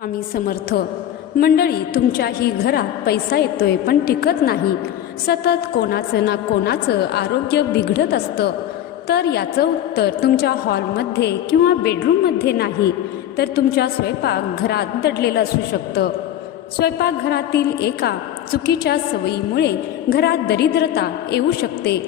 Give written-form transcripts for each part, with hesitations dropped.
आम्ही समर्थ मंडळी, तुमच्याही घरात पैसा येतोय पण टिकत नाही. सतत कोणाचं ना कोणाचं आरोग्य बिघडत असतं. तर याचं उत्तर तुमच्या हॉलमध्ये किंवा बेडरूममध्ये नाही, तर तुमच्या स्वयंपाकघरात दडलेलं असू शकतं. स्वयंपाकघरातील एका चुकीच्या सवयीमुळे घरात दरिद्रता येऊ शकते,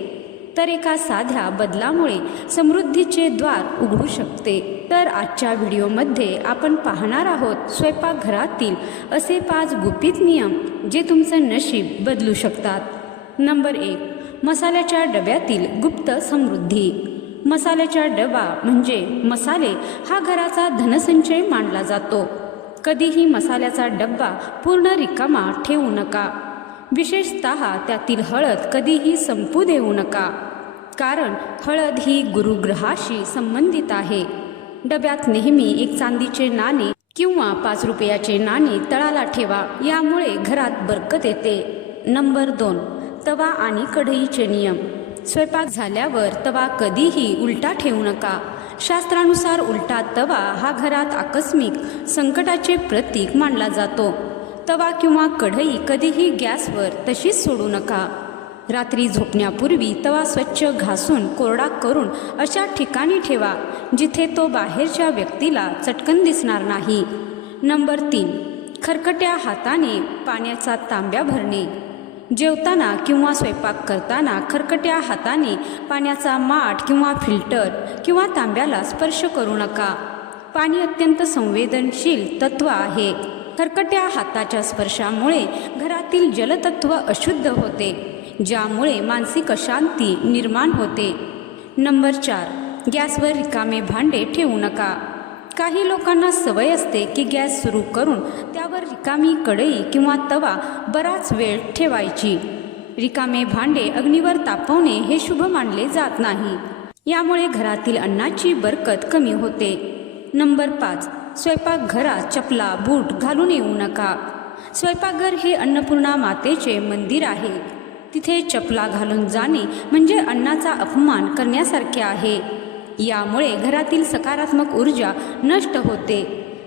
तर एका साध्या बदलामुळे समृद्धीचे द्वार उघडू शकते. तर आजच्या व्हिडिओमध्ये आपण पाहणार आहोत स्वयंपाकघरातील असे 5 गुपित नियम जे तुमचं नशीब बदलू शकतात. नंबर 1. मसाल्याच्या डब्यातील गुप्त समृद्धी. मसाल्याचा डबा म्हणजे मसाले हा घराचा धनसंचय मानला जातो. कधीही मसाल्याचा डब्बा पूर्ण रिकामा ठेवू नका. विशेषतः त्यातील हळद कधीही संपू देऊ नका, कारण हळद ही गुरुग्रहाशी संबंधित आहे. डब्यात नेहमी एक चांदीचे नाणे किंवा 5 रुपयाचे नाणे तळाला ठेवा, यामुळे घरात बरकत येते. नंबर 2. तवा आणि कढईचे नियम. स्वयंपाक झाल्यावर तवा कधीही उलटा ठेवू नका. शास्त्रानुसार उलटा तवा हा घरात आकस्मिक संकटाचे प्रतीक मानला जातो. तवा किंवा कढई कधीही गॅसवर तशीच सोडू नका. रात्री झोपण्यापूर्वी तवा स्वच्छ घासून कोरडा करून अशा ठिकाणी ठेवा जिथे तो बाहेरच्या व्यक्तीला चटकन दिसणार नाही. नंबर 3. खरकट्या हाताने पाण्याचा तांब्या भरणे. जेवताना किंवा स्वयंपाक करताना खरकट्या हाताने पाण्याचा माठ किंवा फिल्टर किंवा तांब्याला स्पर्श करू नका. पाणी अत्यंत संवेदनशील तत्व आहे. खरकट्या हाताच्या स्पर्शामुळे घरातील जलतत्व अशुद्ध होते, ज्यामुळे मानसिक अशांती निर्माण होते. नंबर 4. गॅसवर रिकामे भांडे ठेवू नका. काही लोकांना सवय असते की गॅस सुरू करून त्यावर रिकामी कढई किंवा तवा बराच वेळ ठेवायची. रिकामे भांडे अग्नीवर तापवणे हे शुभ मानले जात नाही. यामुळे घरातील अन्नाची बरकत कमी होते. नंबर 5. स्वयंपाकघरात चपला बूट घालून येऊ नका. स्वयंपाकघर हे अन्नपूर्णा मातेचे मंदिर आहे. तिथे चपला घालून जाणे म्हणजे अन्नाचा अपमान करण्यासारखे आहे. यामुळे घरातील सकारात्मक ऊर्जा नष्ट होते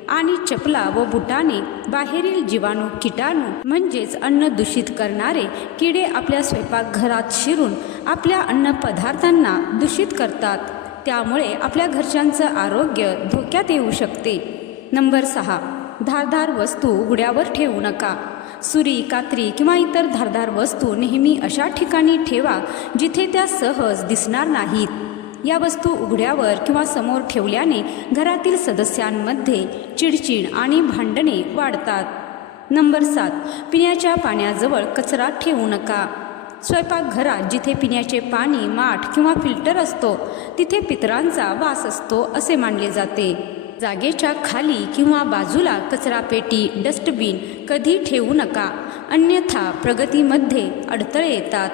आणि चपला व बुटाने बाहेरील जीवाणू, किटाणू म्हणजेच अन्न दूषित करणारे किडे आपल्या स्वयंपाकघरात शिरून आपल्या अन्नपदार्थांना दूषित करतात. त्यामुळे आपल्या घरच्यांचं आरोग्य धोक्यात येऊ शकते. नंबर 6. धारदार वस्तू उघड्यावर ठेवू नका. सुरी, कात्री किंवा इतर धारदार वस्तू नेहमी अशा ठिकाणी ठेवा जिथे त्या सहज दिसणार नाहीत. या वस्तू उघड्यावर किंवा समोर ठेवल्याने घरातील सदस्यांमध्ये चिडचिड आणि भांडणे वाढतात. नंबर 7. पिण्याच्या पाण्याजवळ कचरा ठेवू नका. स्वयंपाकघरात जिथे पिण्याचे पाणी, माठ किंवा फिल्टर असतो तिथे पितरांचा वास असतो असे मानले जाते. जागेच्या खाली किंवा बाजूला कचरा पेटी, डस्टबिन कधी ठेवू नका, अन्यथा प्रगतीमध्ये अडथळे येतात.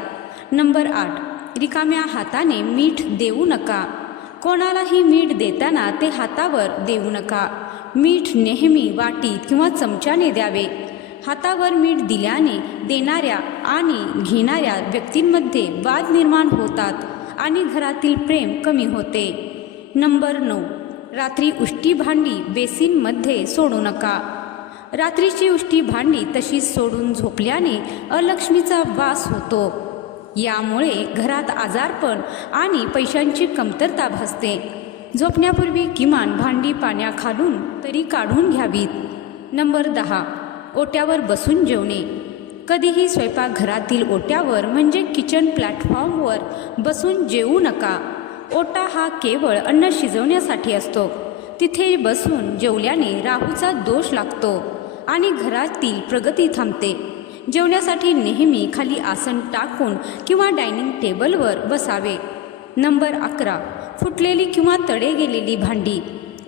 नंबर 8. रिकाम्या हाताने मीठ देऊ नका. कोणालाही मीठ देताना ते हातावर देऊ नका. मीठ नेहमी वाटीत किंवा चमच्याने द्यावे. हातावर मीठ दिल्याने देणाऱ्या आणि घेणाऱ्या व्यक्तींमध्ये वाद निर्माण होतात आणि घरातील प्रेम कमी होते. नंबर 9. रात्री उष्टी भांडी बेसिनमध्ये सोडू नका. रात्रीची उष्टी भांडी तशीच सोडून झोपल्याने अलक्ष्मीचा वास होतो. यामुळे घरात आजारपण आणि पैशांची कमतरता भासते. झोपण्यापूर्वी किमान भांडी पाण्याखालून तरी काढून घ्यावीत. नंबर 10. ओट्यावर बसून जेवणे. कधीही स्वयंपाकघरातील ओट्यावर म्हणजे किचन प्लॅटफॉर्मवर बसून जेवू नका. ओटा हा केवळ अन्न शिजवण्यासाठी असतो. तिथे बसून जेवल्याने राहूचा दोष लागतो आणि घरातील प्रगती थांबते. जेवण्यासाठी नेहमी खाली आसन टाकून किंवा डायनिंग टेबलवर बसावे. नंबर 11. फुटलेली किंवा तडे गेलेली भांडी.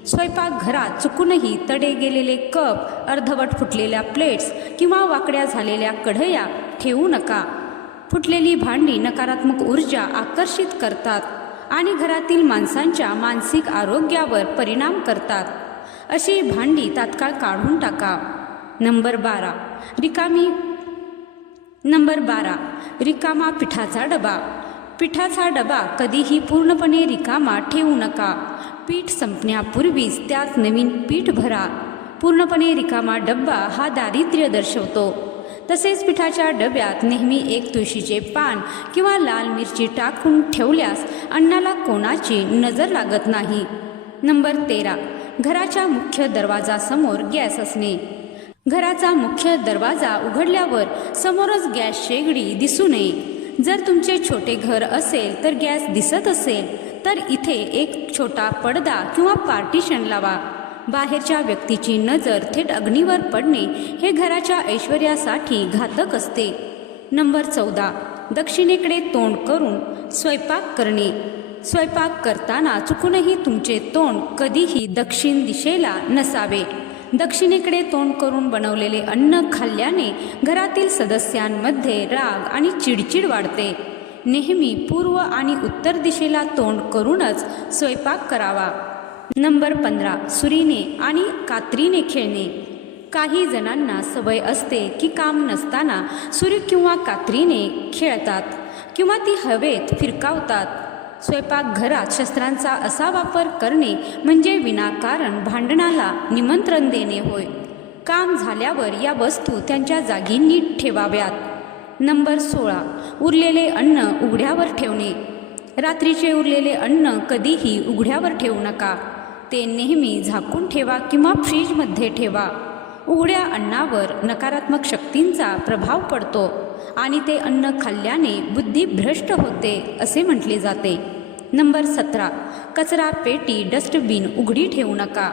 स्वयंपाकघरात चुकूनही तडे गेलेले कप, अर्धवट फुटलेल्या प्लेट्स किंवा वाकड्या झालेल्या कढया ठेवू नका. फुटलेली भांडी नकारात्मक ऊर्जा आकर्षित करतात आणि घरातील माणसांच्या मानसिक आरोग्यावर परिणाम करतात. अशी भांडी तात्काळ काढून टाका. नंबर 12. रिकामा पिठाचा डबा. पिठाचा डबा कधीही पूर्णपणे रिकामा ठेवू नका. पीठ संपण्यापूर्वीच त्यात नवीन पीठ भरा. पूर्णपणे रिकामा डब्बा हा दारिद्र्य दर्शवतो. तसेच पिठाच्या डब्यात नेहमी एक तुळशीचे पान किंवा लाल मिरची टाकून ठेवल्यास अन्नाला कोणाची नजर लागत नाही. नंबर 13. घराच्या मुख्य दरवाजासमोर गॅस असणे. घराचा मुख्य दरवाजा उघडल्यावर समोरच गॅस शेगडी दिसू नये. जर तुमचे छोटे घर असेल तर गॅस दिसत असेल तर इथे एक छोटा पडदा किंवा पार्टिशन लावा. बाहेरच्या व्यक्तीची नजर थेट अग्नीवर पडणे हे घराच्या ऐश्वर्यासाठी घातक असते. नंबर 14. दक्षिणेकडे तोंड करून स्वयंपाक करणे. स्वयंपाक करताना चुकूनही तुमचे तोंड कधीही दक्षिण दिशेला नसावे. दक्षिणेकडे तोंड करून बनवलेले अन्न खाल्ल्याने घरातील सदस्यांमध्ये राग आणि चिडचिड वाढते. नेहमी पूर्व आणि उत्तर दिशेला तोंड करूनच स्वयंपाक करावा. नंबर 15. सुरीने आणि कात्रीने खेळणे. काही जणांना सवय असते की काम नसताना सुरी किंवा कात्रीने खेळतात किंवा ती हवेत फिरकावतात. स्वयंपाकघरात शस्त्रांचा असा वापर करणे म्हणजे विनाकारण भांडणाला निमंत्रण देणे होय. काम झाल्यावर या वस्तू त्यांच्या जागी नीट ठेवाव्यात. नंबर 16. उरलेले अन्न उघड्यावर ठेवणे. रात्रीचे उरलेले अन्न कधीही उघड्यावर ठेवू नका. ते नेहमी झाकून ठेवा किंवा फ्रीजमध्ये ठेवा. उघड्या अन्नावर नकारात्मक शक्तींचा प्रभाव पडतो आणि ते अन्न खाल्ल्याने बुद्धी भ्रष्ट होते असे म्हटले जाते. नंबर 17. कचरा पेटी डस्टबिन उघडी ठेवू नका.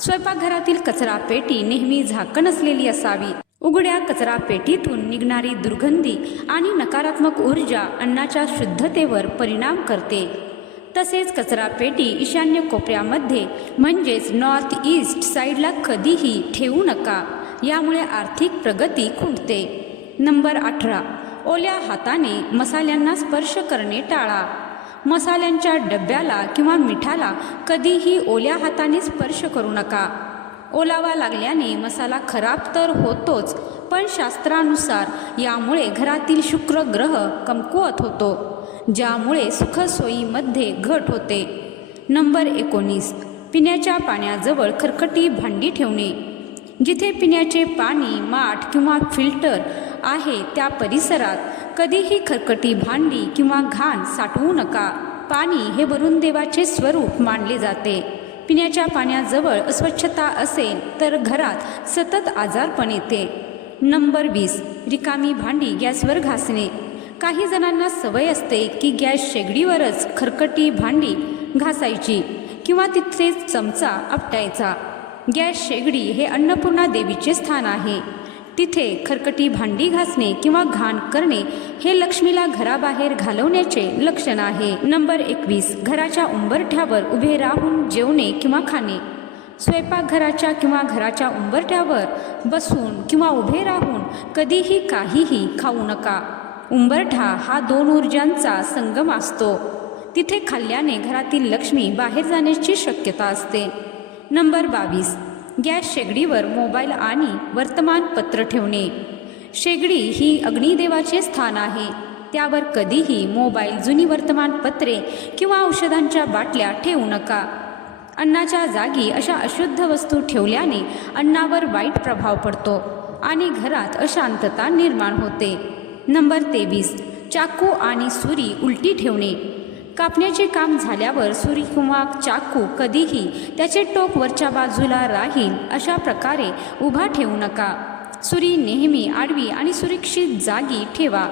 स्वयंपाकघरातील कचरा पेटी नेहमी झाकण असलेली असावी. उघड्या कचरा पेटीतून निघणारी दुर्गंधी आणि नकारात्मक ऊर्जा अन्नाच्या शुद्धतेवर परिणाम करते. तसेच कचरा पेटी ईशान्य कोपऱ्यामध्ये म्हणजेच नॉर्थ ईस्ट साईडला कधीही ठेवू नका. यामुळे आर्थिक प्रगती खुंटते. नंबर 18. ओल्या हाताने मसाल्यांना स्पर्श करणे टाळा. मसाल्यांच्या डब्याला किंवा मिठाला कधीही ओल्या हाताने स्पर्श करू नका. ओलावा लागल्याने मसाला खराब तर होतोच, पण शास्त्रानुसार यामुळे घरातील शुक्र ग्रह कमकुवत होतो, ज्यामुळे सुखसोयीमध्ये घट होते. नंबर 19. पिण्याच्या पाण्याजवळ खरकटी भांडी ठेवणे. जिथे पिण्याचे पाणी माठ किंवा फिल्टर आहे त्या परिसरात कधीही खरकटी भांडी किंवा घाण साठवू नका. पाणी हे वरुण देवाचे स्वरूप मानले जाते. पिण्याच्या पाण्याजवळ अस्वच्छता असेल तर घरात सतत आजारपण येते. नंबर 20. रिकामी भांडी गॅसवर घासणे. काही जणांना सवय असते की गॅस शेगडीवरच खरकटी भांडी घासायची किंवा तिथेच चमचा आपटायचा. गॅस शेगडी हे अन्नपूर्णा देवीचे स्थान आहे. तिथे खरकटी भांडी घासणे किंवा घाण करणे हे लक्ष्मीला घराबाहेर घालवण्याचे लक्षण आहे. नंबर 21. घराच्या उंबरठ्यावर उभे राहून जेवणे किंवा खाणे. स्वयंपाकघराच्या किंवा घराच्या उंबरठ्यावर बसून किंवा उभे राहून कधीही काहीही खाऊ नका. उंबरठा हा 2 ऊर्जांचा संगम असतो. तिथे खाल्ल्याने घरातील लक्ष्मी बाहेर जाण्याची शक्यता असते. नंबर 22. गॅस शेगडीवर मोबाईल आणि वर्तमानपत्र ठेवणे. शेगडी ही अग्निदेवाचे स्थान आहे. त्यावर कधीही मोबाईल, जुनी वर्तमानपत्रे किंवा औषधांच्या बाटल्या ठेवू नका. अन्नाच्या जागी अशा अशुद्ध वस्तू ठेवल्याने अन्नावर वाईट प्रभाव पडतो आणि घरात अशांतता निर्माण होते. नंबर 23. चाकू आणि सुरी उलटी ठेवणे. कापण्याचे काम झाल्यावर सुरी किंवा चाकू कधीही त्याचे टोक वरच्या बाजूला राहील अशा प्रकारे उभा ठेवू नका. सुरी नेहमी आडवी आणि सुरक्षित जागी ठेवा.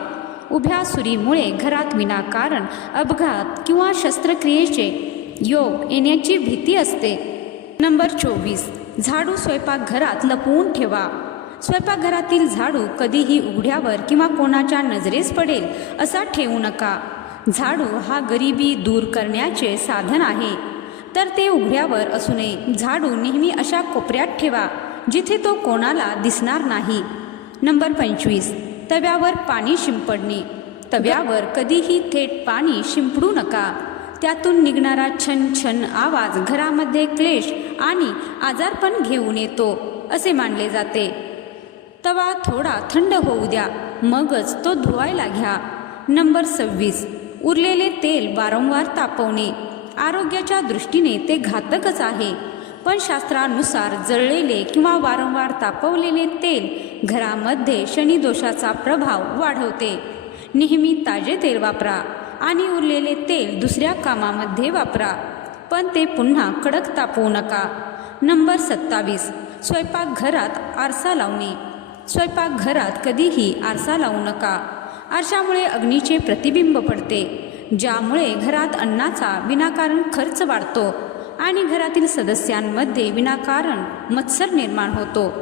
उभ्या सुरीमुळे घरात विनाकारण अपघात किंवा शस्त्रक्रियेचे योग येण्याची भीती असते. नंबर 24. झाडू स्वयंपाकघरात लपवून ठेवा. स्वयंपाकघरातील झाडू कधीही उघड्यावर किंवा कोणाच्या नजरेस पडेल असा ठेवू नका. झाडू हा गरिबी दूर करण्याचे साधन आहे, तर ते उघड्यावर असू नये. झाडू नेहमी अशा कोपऱ्यात ठेवा जिथे तो कोणाला दिसणार नाही. नंबर 25. तव्यावर पाणी शिंपडणे. तव्यावर कधीही थेट पाणी शिंपडू नका. त्यातून निघणारा छन छन आवाज घरामध्ये क्लेश आणि आजारपण घेऊन येतो असे मानले जाते. तवा थोडा थंड होऊ द्या, मगच तो धुवायला घ्या. नंबर 26. उरलेले तेल वारंवार तापवणे. आरोग्याच्या दृष्टीने ते घातकच आहे, पण शास्त्रानुसार जळलेले किंवा वारंवार तापवलेले तेल घरामध्ये शनिदोषाचा प्रभाव वाढवते. नेहमी ताजे तेल वापरा आणि उरलेले तेल दुसऱ्या कामामध्ये वापरा, पण ते पुन्हा कडक तापवू नका. नंबर 27. स्वयंपाकघरात आरसा लावणे. स्वयंपाकघरात कधीही आरसा लावू नका. आरशामुळे अग्नीचे प्रतिबिंब पडते, ज्यामुळे घरात अन्नाचा विनाकारण खर्च वाढतो आणि घरातील सदस्यांमध्ये विनाकारण मत्सर निर्माण होतो.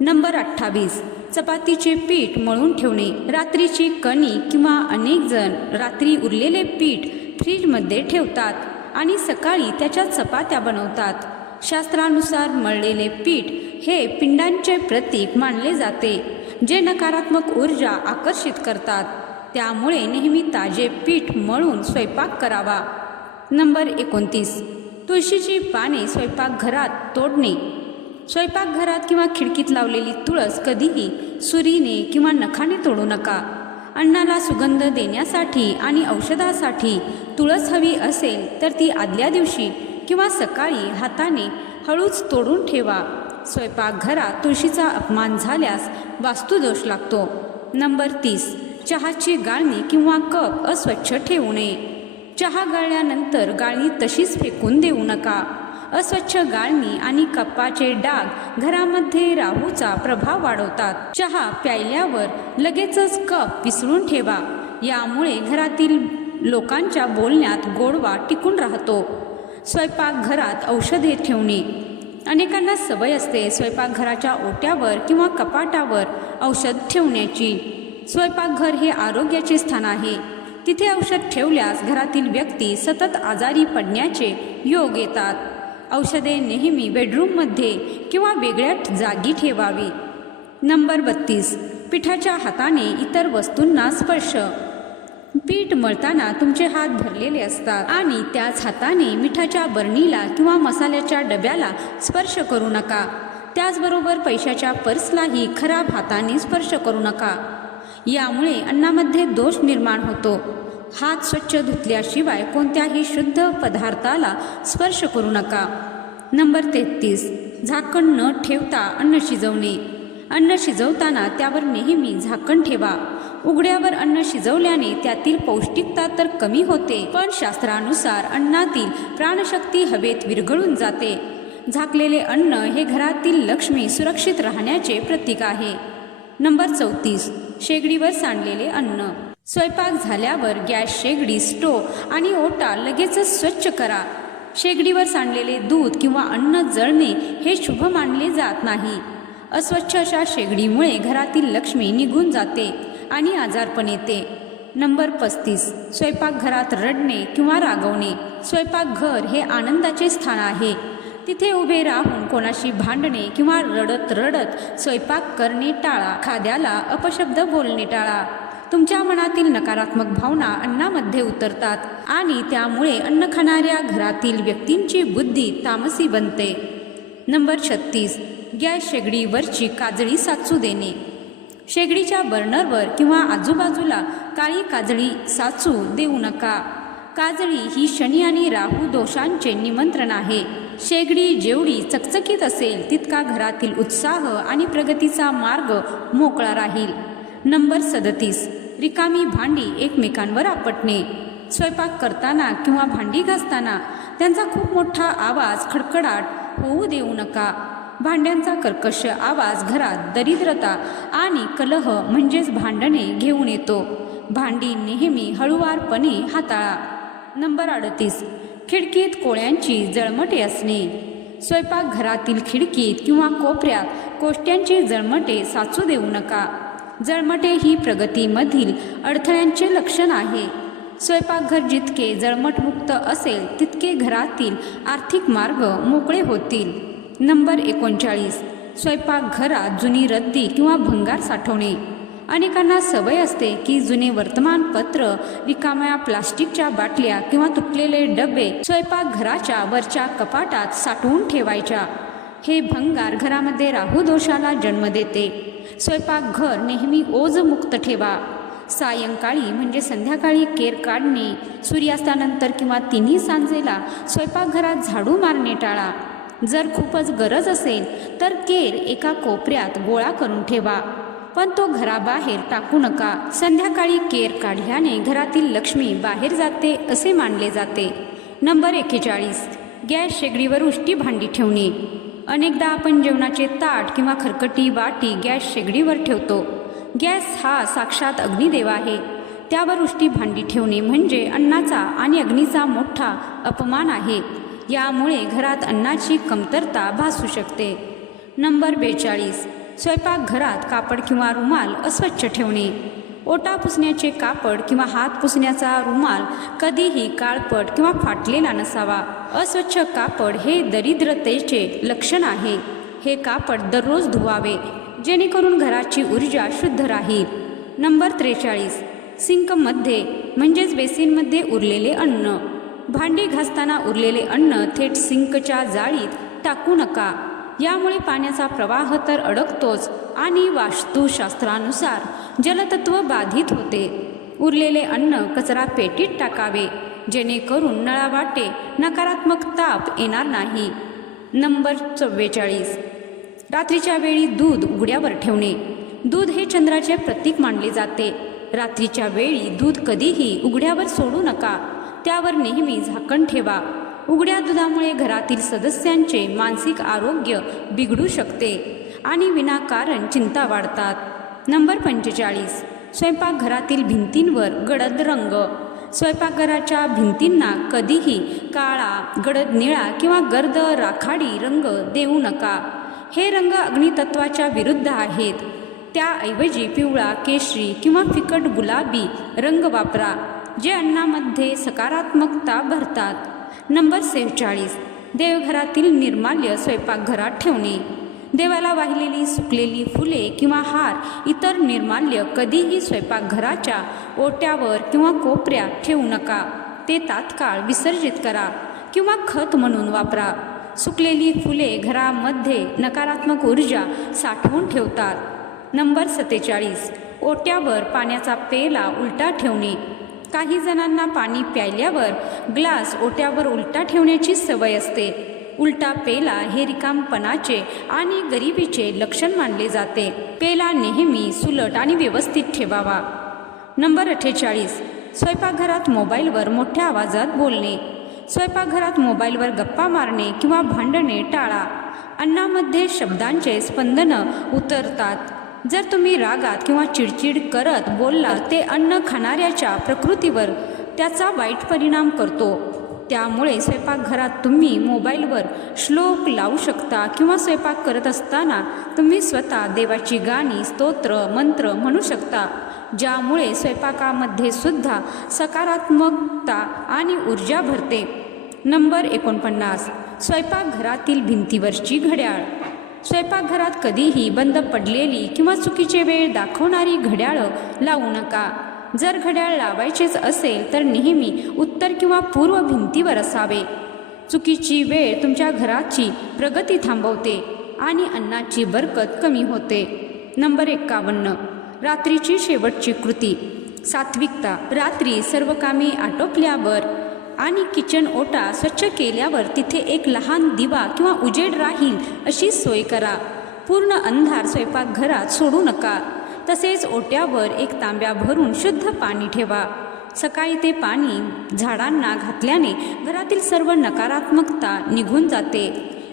नंबर 28. चपातीचे पीठ मळून ठेवणे. रात्रीची कणी किंवा अनेक जण रात्री उरलेले पीठ फ्रीजमध्ये ठेवतात आणि सकाळी त्याच्या चपात्या बनवतात. शास्त्रानुसार मळलेले पीठ हे पिंडांचे प्रतीक मानले जाते, जे नकारात्मक ऊर्जा आकर्षित करतात. त्यामुळे नेहमी ताजे पीठ मळून स्वयंपाक करावा. नंबर 29. तुळशीची पाने स्वयंपाकघरात तोडणे. स्वयंपाकघरात किंवा खिडकीत लावलेली तुळस कधीही सुरीने किंवा नखाने तोडू नका. अन्नाला सुगंध देण्यासाठी आणि औषधासाठी तुळस हवी असेल तर ती आदल्या दिवशी किंवा सकाळी हाताने हळूच तोडून ठेवा. स्वयंपाकघरात तुळशीचा अपमान झाल्यास वास्तुदोष लागतो. नंबर 30. चहाची गाळणी किंवा कप अस्वच्छ ठेवू नये. चहा गाळल्यानंतर गाळणी तशीच फेकून देऊ नका. अस्वच्छ गाळणी आणि कपाचे डाग घरामध्ये राहूचा प्रभाव वाढवतात. चहा प्यायल्यावर लगेचच कप विसळून ठेवा. यामुळे घरातील लोकांच्या बोलण्यात गोडवा टिकून राहतो. स्वयंपाकघरात औषधे ठेवणे. अनेकांना सवय असते स्वयंपाकघराच्या ओट्यावर किंवा कपाटावर औषध ठेवण्याची. स्वयंपाकघर हे आरोग्याचे स्थान आहे. तिथे औषध ठेवल्यास घरातील व्यक्ती सतत आजारी पडण्याचे योग येतात. औषधे नेहमी बेडरूममध्ये किंवा वेगळ्या जागी ठेवावी. नंबर 32. पिठाच्या हाताने इतर वस्तूंना स्पर्श. पीठ मळताना तुमचे हात भरलेले असतात आणि त्याच हाताने मिठाच्या बरणीला किंवा मसाल्याच्या डब्याला स्पर्श करू नका. त्याचबरोबर पैशाच्या पर्सलाही खराब हाताने स्पर्श करू नका. यामुळे अन्नामध्ये दोष निर्माण होतो. हात स्वच्छ धुतल्याशिवाय कोणत्याही शुद्ध पदार्थाला स्पर्श करू नका. नंबर 33. झाकण न ठेवता अन्न शिजवणे. अन्न शिजवताना त्यावर नेहमी झाकण ठेवा. उघड्यावर अन्न शिजवल्याने त्यातील पौष्टिकता तर कमी होते, पण शास्त्रानुसार अन्नातील प्राणशक्ती हवेत विरघळून जाते. झाकलेले अन्न हे घरातील लक्ष्मी सुरक्षित राहण्याचे प्रतीक आहे. नंबर 34. शेगडीवर सांडलेले अन्न. स्वयंपाक झाल्यावर गॅस, शेगडी, स्टोव्ह आणि ओटा लगेचच स्वच्छ करा. शेगडीवर सांडलेले दूध किंवा अन्न जळणे हे शुभ मानले जात नाही. अस्वच्छ अशा शेगडीमुळे घरातील लक्ष्मी निघून जाते आणि आजारपण येते. नंबर 35. स्वयंपाकघरात रडणे किंवा रागवणे. स्वयंपाकघर हे आनंदाचे स्थान आहे. तिथे उभे राहून कोणाशी भांडणे किंवा रडत रडत स्वयंपाक करणे टाळा. खाद्याला अपशब्द बोलणे टाळा. तुमच्या मनातील नकारात्मक भावना अन्नामध्ये उतरतात आणि त्यामुळे अन्न खाणाऱ्या घरातील व्यक्तींची बुद्धी तामसी बनते. नंबर 36. गॅस शेगडीवरची काजळी साचू देणे. शेगडीच्या बर्नरवर किंवा आजूबाजूला काळी काजळी साचू देऊ नका. काजळी ही शनी आणि राहू दोषांचे निमंत्रण आहे. शेगडी जेवढी चकचकीत असेल तितका घरातील उत्साह आणि प्रगतीचा मार्ग मोकळा राहील. नंबर 37. रिकामी भांडी एकमेकांवर आपटणे. स्वयंपाक करताना किंवा भांडी घासताना त्यांचा खूप मोठा आवाज, खडखडाट होऊ देऊ नका. भांड्यांचा कर्कश आवाज घरात दरिद्रता आणि कलह म्हणजेच भांडणे घेऊन येतो. भांडी नेहमी हळुवारपणे हाताळा. नंबर 38. खिडकीत कोळ्यांची जळमटे असणे. स्वयंपाकघरातील खिडकीत किंवा कोपऱ्यात कोष्ट्यांची जळमटे साचू देऊ नका. जळमटे ही प्रगतीमधील अडथळ्यांचे लक्षण आहे. स्वयंपाकघर जितके जळमटमुक्त असेल तितके घरातील आर्थिक मार्ग मोकळे होतील. नंबर 39. स्वयंपाकघरात जुनी रद्दी किंवा भंगार साठवणे. अनेकांना सवय असते की जुने वर्तमानपत्र, रिकाम्या प्लास्टिकच्या बाटल्या किंवा तुटलेले डबे स्वयंपाकघराच्या वरच्या कपाटात साठवून ठेवायच्या. हे भंगार घरामध्ये राहू दोषाला जन्म देते. स्वयंपाकघर नेहमी ओझमुक्त ठेवा. सायंकाळी म्हणजे संध्याकाळी केर काढणे, सूर्यास्तानंतर किंवा तिन्ही सांजेला स्वयंपाकघरात झाडू मारणे टाळा. जर खूपच गरज असेल तर केर एका कोपऱ्यात गोळा करून ठेवा, पण तो घराबाहेर टाकू नका. संध्याकाळी केर काढल्याने घरातील लक्ष्मी बाहेर जाते असे मानले जाते. नंबर 41, गॅस शेगडीवर उष्टी भांडी ठेवणे. अनेकदा आपण जेवणाचे ताट किंवा खरकटी वाटी गॅस शेगडीवर ठेवतो. गॅस हा साक्षात अग्निदेव आहे. त्यावर उष्टी भांडी ठेवणे म्हणजे अन्नाचा आणि अग्नीचा मोठा अपमान आहे. यामुळे घरात अन्नाची कमतरता भासू शकते. नंबर 42, स्वयंपाकघरात कापड किंवा रुमाल अस्वच्छ ठेवणे. ओटा पुसण्याचे कापड किंवा हात पुसण्याचा रुमाल कधीही काळपट किंवा फाटलेला नसावा. अस्वच्छ कापड हे दरिद्रतेचे लक्षण आहे. हे कापड दररोज धुवावे जेणेकरून घराची ऊर्जा शुद्ध राहील. नंबर 43, सिंकमध्ये म्हणजेच बेसिनमध्ये उरलेले अन्न. भांडी घासताना उरलेले अन्न थेट सिंकच्या जाळीत टाकू नका. यामुळे पाण्याचा प्रवाह तर अडकतोच आणि वास्तुशास्त्रानुसार जलतत्व बाधित होते. उरलेले अन्न कचरा पेटीत टाकावे जेणेकरून नळावाटे नकारात्मक ताप येणार नाही. नंबर 44, रात्रीच्या वेळी दूध उघड्यावर ठेवणे. दूध हे चंद्राचे प्रतीक मानले जाते. रात्रीच्या वेळी दूध कधीही उघड्यावर सोडू नका. त्यावर नेहमी झाकण ठेवा. उघड्या दुधामुळे घरातील सदस्यांचे मानसिक आरोग्य बिघडू शकते आणि विनाकारण चिंता वाढतात. नंबर 45, स्वयंपाकघरातील भिंतींवर गडद रंग. स्वयंपाकघराच्या भिंतींना कधीही काळा, गडद निळा किंवा गर्द राखाडी रंग देऊ नका. हे रंग अग्नितत्वाच्या विरुद्ध आहेत. त्याऐवजी पिवळा, केशरी किंवा फिकट गुलाबी रंग वापरा, जे अन्नामध्ये सकारात्मकता भरतात. नंबर 46, देवघरातील निर्माल्य स्वयंपाकघरात ठेवणे. देवाला वाहिलेली सुकलेली फुले किंवा हार इतर निर्माल्य कधीही स्वयंपाकघराच्या ओट्यावर किंवा कोपऱ्यात ठेवू नका. ते तात्काळ विसर्जित करा किंवा खत म्हणून वापरा. सुकलेली फुले घरामध्ये नकारात्मक ऊर्जा साठवून ठेवतात. नंबर 47, ओट्यावर पाण्याचा पेला उलटा ठेवणे. काही जणांना पाणी प्यायल्यावर ग्लास ओट्यावर उलटा ठेवण्याची सवय असते. उलटा पेला हे रिकामपणाचे आणि गरिबीचे लक्षण मानले जाते. पेला नेहमी सुलट आणि व्यवस्थित ठेवावा. नंबर 48, स्वयंपाकघरात मोबाईलवर मोठ्या आवाजात बोलणे. स्वयंपाकघरात मोबाईलवर गप्पा मारणे किंवा भांडणे टाळा. अन्नामध्ये शब्दांचे स्पंदनं उतरतात. जर तुम्ही रागात किंवा चिडचिड करत बोललात ते अन्न खाणाऱ्याच्या प्रकृतीवर त्याचा वाईट परिणाम करतो. त्यामुळे स्वयंपाकघरात तुम्ही मोबाईलवर श्लोक लावू शकता किंवा स्वयंपाक करत असताना तुम्ही स्वतः देवाची गाणी, स्तोत्र, मंत्र म्हणू शकता, ज्यामुळे स्वयंपाकामध्ये सुद्धा सकारात्मकता आणि ऊर्जा भरते. नंबर 49, स्वयंपाकघरातील भिंतीवरची घड्याळ. स्वयंपाकघरात कधीही बंद पडलेली किंवा चुकीचे वेळ दाखवणारी घड्याळं लावू नका. जर घड्याळ लावायचेच असेल तर नेहमी उत्तर किंवा पूर्व भिंतीवर असावे. चुकीची वेळ तुमच्या घराची प्रगती थांबवते आणि अन्नाची बरकत कमी होते. नंबर 51, रात्रीची शेवटची कृती. सात्विकता. रात्री सर्व कामे आटोपल्यावर आणि किचन ओटा स्वच्छ केल्यावर तिथे एक लहान दिवा किंवा उजेड राहील अशी सोय करा. पूर्ण अंधार स्वयंपाकघरात सोडू नका. तसेच ओट्यावर एक तांब्या भरून शुद्ध पाणी ठेवा. सकाळी ते पाणी झाडांना घातल्याने घरातील सर्व नकारात्मकता निघून जाते.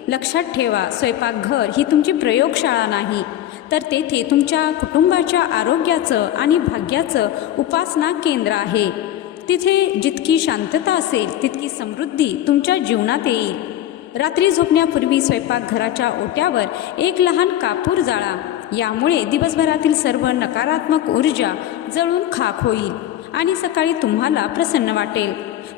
लक्षात ठेवा, स्वयंपाकघर ही तुमची प्रयोगशाळा नाही, तर तेथे तुमच्या कुटुंबाच्या आरोग्याचं आणि भाग्याचं उपासना केंद्र आहे. तिथे जितकी शांतता असेल तितकी समृद्धी तुमच्या जीवनात येईल. रात्री झोपण्यापूर्वी स्वयंपाकघराच्या ओट्यावर एक लहान कापूर जाळा. यामुळे दिवसभरातील सर्व नकारात्मक ऊर्जा जळून खाक होईल आणि सकाळी तुम्हाला प्रसन्न वाटेल.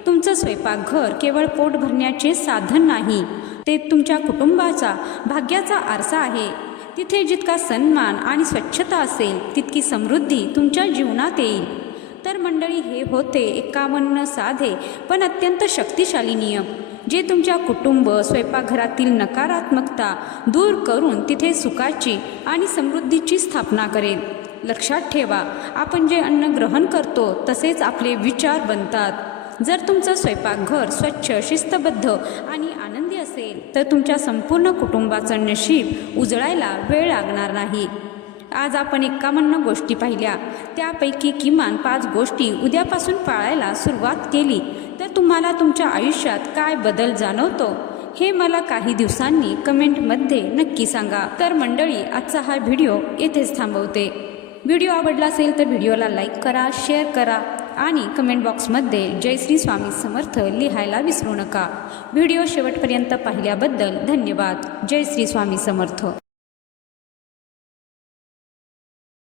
तुमचं स्वयंपाकघर केवळ पोट भरण्याचे साधन नाही, ते तुमच्या कुटुंबाचा भाग्याचा आरसा आहे. तिथे जितका सन्मान आणि स्वच्छता असेल तितकी समृद्धी तुमच्या जीवनात येईल. तर मंडळी, हे होते 51 साधे पण अत्यंत शक्तिशाली नियम, जे तुमच्या कुटुंब स्वयंपाकघरातील नकारात्मकता दूर करून तिथे सुखाची आणि समृद्धीची स्थापना करेल. लक्षात ठेवा, आपण जे अन्न ग्रहण करतो तसेच आपले विचार बनतात. जर तुमचं स्वयंपाकघर स्वच्छ, शिस्तबद्ध आणि आनंदी असेल तर तुमच्या संपूर्ण कुटुंबाचं नशीब उजळायला वेळ लागणार नाही. आज आपण 51 गोष्टी पाहिल्या. त्यापैकी किमान 5 गोष्टी उद्यापासून पाळायला सुरुवात केली तर तुम्हाला तुमच्या आयुष्यात काय बदल जाणवतो हे मला काही दिवसांनी कमेंटमध्ये नक्की सांगा. तर मंडळी, आजचा हा व्हिडिओ येथेच थांबवते. व्हिडिओ आवडला असेल तर व्हिडिओला लाईक करा, शेअर करा आणि कमेंट बॉक्समध्ये जय श्री स्वामी समर्थ लिहायला विसरू नका. व्हिडिओ शेवटपर्यंत पाहिल्याबद्दल धन्यवाद. जय श्री स्वामी समर्थ.